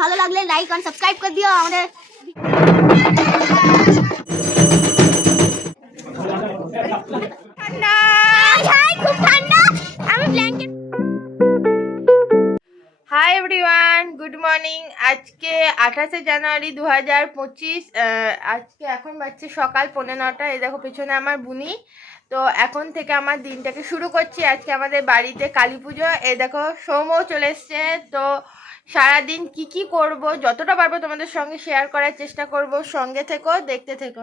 ভালো লাগলে লাইক আর সাবস্ক্রাইব করে দিও আমাদের। ঠান্ডা খুব ঠান্ডা, আমি blanket. Hi everyone, good morning. আজকে 28শে জানুয়ারি 2025। আজকে এখন বাজছে সকাল 9:45। এই দেখো পেছনে আমার বুনি। তো এখন থেকে আমার দিনটাকে শুরু করছি। আজকে আমাদের বাড়িতে কালী পুজো। এই দেখো সৌম্যও চলে এসছে। তো সারাদিন কি করব যতটা পারবো তোমাদের সঙ্গে শেয়ার করার চেষ্টা করব। সঙ্গে থেকো, দেখতে থেকো।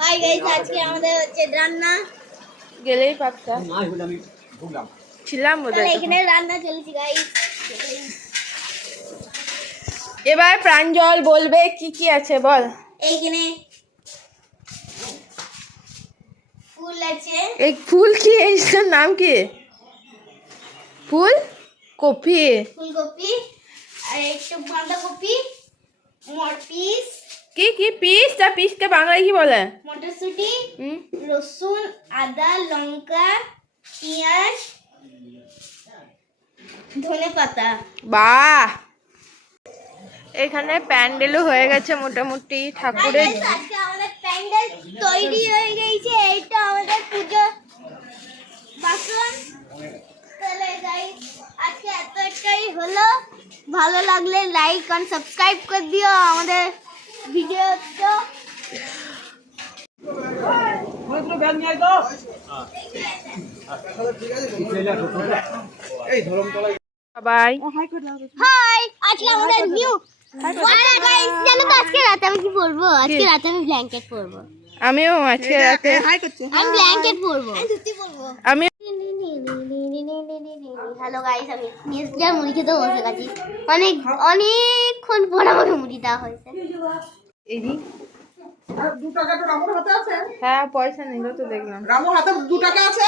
হাই গাইস, আজকে আমাদের হচ্ছে রান্না। গেলেই পারতা ছিলাম বোধহয়, এখানে রান্না চলছে গাইস। এবার প্রাঞ্জল বলবে কি আছে বল। এইখানে ফুল আছে। এই ফুল কি? এইটার নাম কি? ফুল কপি। ফুলকপি আর একটু বাঁধাকপি, মটরপিস। কি পিস? তা পিসকে বাংলায় কি বলে? মটরশুঁটি, রসুন, আদা, লঙ্কা, পেঁয়াজ, ধনেপাতা। বাহ! এখানে প্যান্ডেলও হয়ে গেছে মোটামুটি ঠাকুরের। আজকে আমাদের প্যান্ডেল তৈরি হয়ে গেছে। এইটা আমাদের পূজো বাসন। তাহলে গাইস আজকে এতটাই হলো। ভালো লাগলে লাইক আর সাবস্ক্রাইব করে দিও আমাদের ভিডিওটা। বাই। হাই, আজকে আমাদের নিউ গাইস। জানো তো আজকে রাতে আমি কি পরবো? আজকে রাতে আমি ব্ল্যাঙ্কেট পরবো। আমিও আজকে রাতে আমি ব্ল্যাঙ্কেট পরবো, ধুতি পরবো। আমি হ্যালো গাইস, আমি নেসলে মুড়ি খেতে বসে গেছি। অনেকক্ষণ পর আমার মুড়ি দেওয়া হয়েছে। এই যে 2 টাকা তো রামুর হাতে আছে। হ্যাঁ, পয়সা নিল তো দেখলাম। রামুর হাতে 2 টাকা আছে।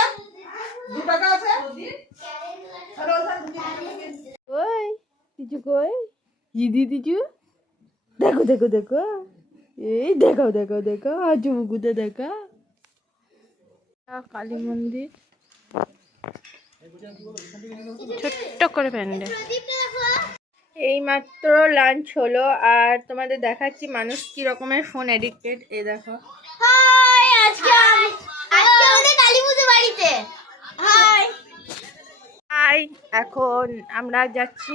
2 টাকা আছে। ওই কিছু কই দিদি দিজু। দেখো দেখো দেখো, এই দেখো দেখো দেখো, চুমুকুতে দেখা। কালী মন্দির ছোট্ট করে প্যান্ডেল। এই মাত্র লাঞ্চ হলো আর তোমাদের দেখাচ্ছি মানুষ কি রকমের ফোন এডিক্টেড। এই দেখো। হাই, আজকে আমাদের কালী পুজো বাড়িতে। হাই হাই, এখন আমরা যাচ্ছি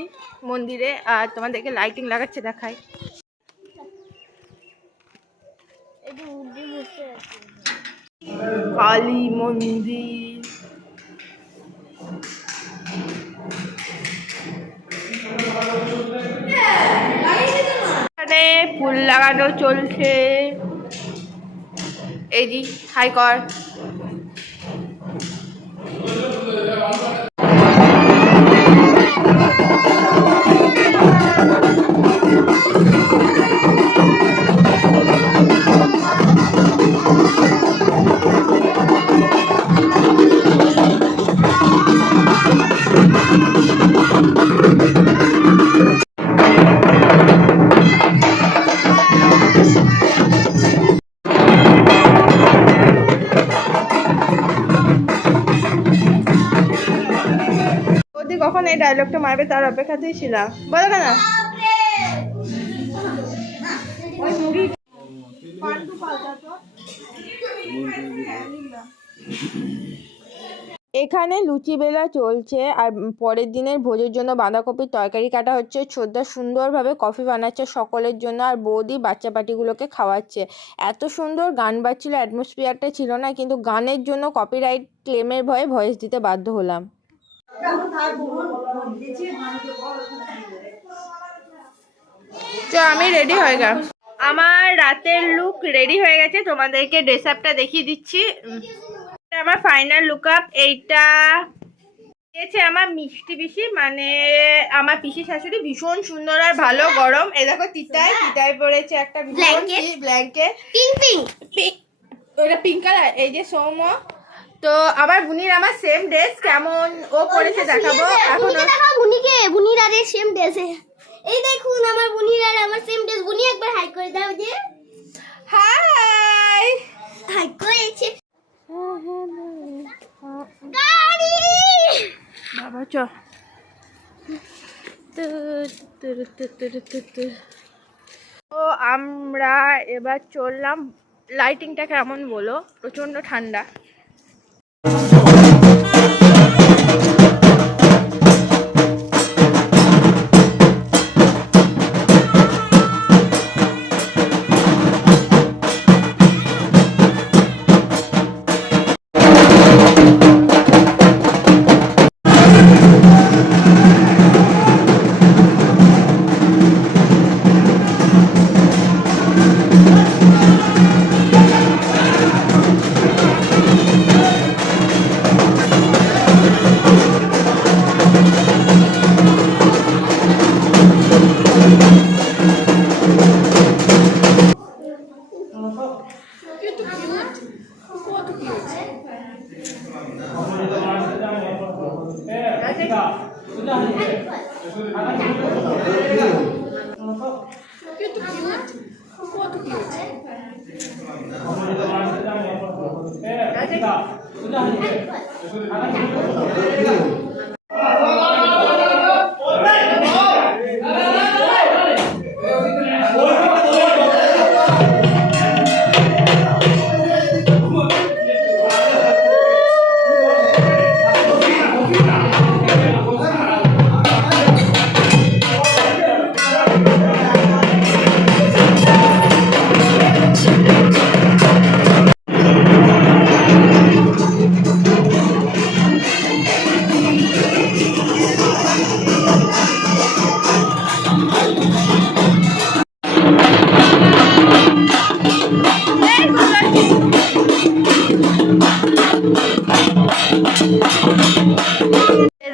মন্দিরে আর তোমাদেরকে লাইটিং লাগাচ্ছে দেখাই। কালী মন্দির। এখানে ফুল লাগানো চলছে। এই যে হাই কর। কখন এই ডায়লগটা মারবে তার অপেক্ষাতেই ছিলাম। বলো কেন? এখানে লুচি বেলা চলছে আর পরের দিনের ভোজের জন্য বাঁধাকপির তরকারি কাটা হচ্ছে। ছোটদা সুন্দরভাবে কফি বানাচ্ছে সকলের জন্য আর বৌদি বাচ্চা পাটিগুলোকে খাওয়াচ্ছে। এত সুন্দর গান বাজছিল, অ্যাটমসফিয়ারটা ছিল না, কিন্তু গানের জন্য কপিরাইট ক্লেমের ভয়ে ভয়েস দিতে বাধ্য হলাম। আমি রেডি হয়ে গেলাম। আমার রাতের লুক রেডি হয়ে গেছে, তোমাদেরকে ড্রেস আপটা দেখিয়ে দিচ্ছি। আমার ফাইনাল লুক আপ এইটা দিয়েছে আমার মিষ্টি পিসি, মানে আমার পিসি শাশুড়ি। ভীষণ সুন্দর আর ভালো গরম। এ দেখো তিতায় পড়েছে একটা ব্ল্যাঙ্কেট পিঙ্ক, ওটা পিঙ্ক কালার। এই যে সৌম্য। তো আমার বুনির আমার সেম ড্রেস, কেমন ও পরেছে দেখাবো এখন। বুনির আর সেম ড্রেস। এই দেখুন আমার বুনির আর আমার সেম ড্রেস। বুনি একবার হাই করে দাও। যে হাই করেছে গাড়ি। বাবা চ তো আমরা এবার চললাম। লাইটিংটা কেমন বলো, প্রচন্ড ঠান্ডা।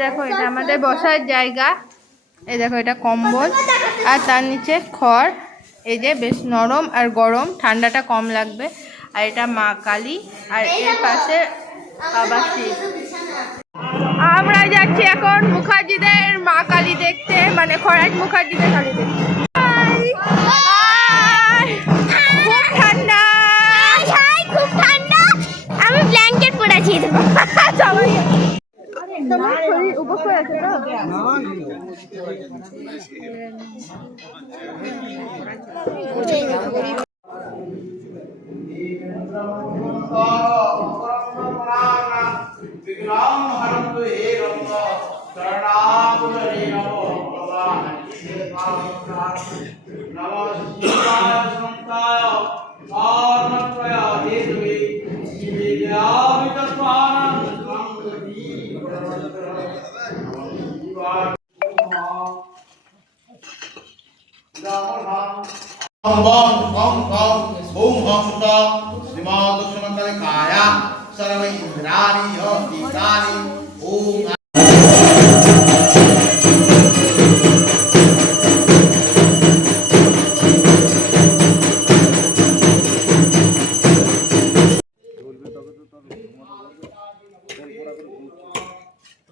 দেখো এটা আমাদের বসার জায়গা। এই দেখো এটা কম্বল, আর তার নিচে খড়। এই যে বেশ নরম আর গরম, ঠান্ডাটা কম লাগবে। আর এটা মা কালী, আর এর পাশে আবার শিব। আমরা যাচ্ছি এখন মুখার্জিদের মা কালী দেখতে, মানে খড়াট মুখার্জিদের কালী দেখতে। খুব ঠান্ডা, খুব ঠান্ডা। আমি ব্ল্যাঙ্কেট পরেছি। সবাই তোমার শরীর উপর আছে তো?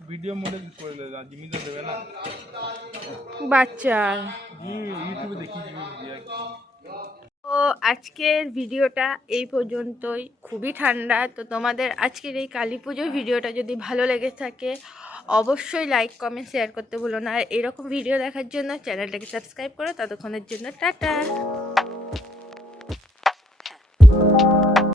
ভিডিও মোডে করে জিমি তো দেবে না বাচ্চা। ইউটিউবে দেখি তো আজকের ভিডিওটা এই পর্যন্তই। খুবই ঠান্ডা। তো তোমাদের আজকের এই কালী পুজোর ভিডিওটা যদি ভালো লেগে থাকে অবশ্যই লাইক কমেন্ট শেয়ার করতে ভুলো না। আর এরকম ভিডিও দেখার জন্য চ্যানেলটাকে সাবস্ক্রাইব করো। ততক্ষণের জন্য টাটা।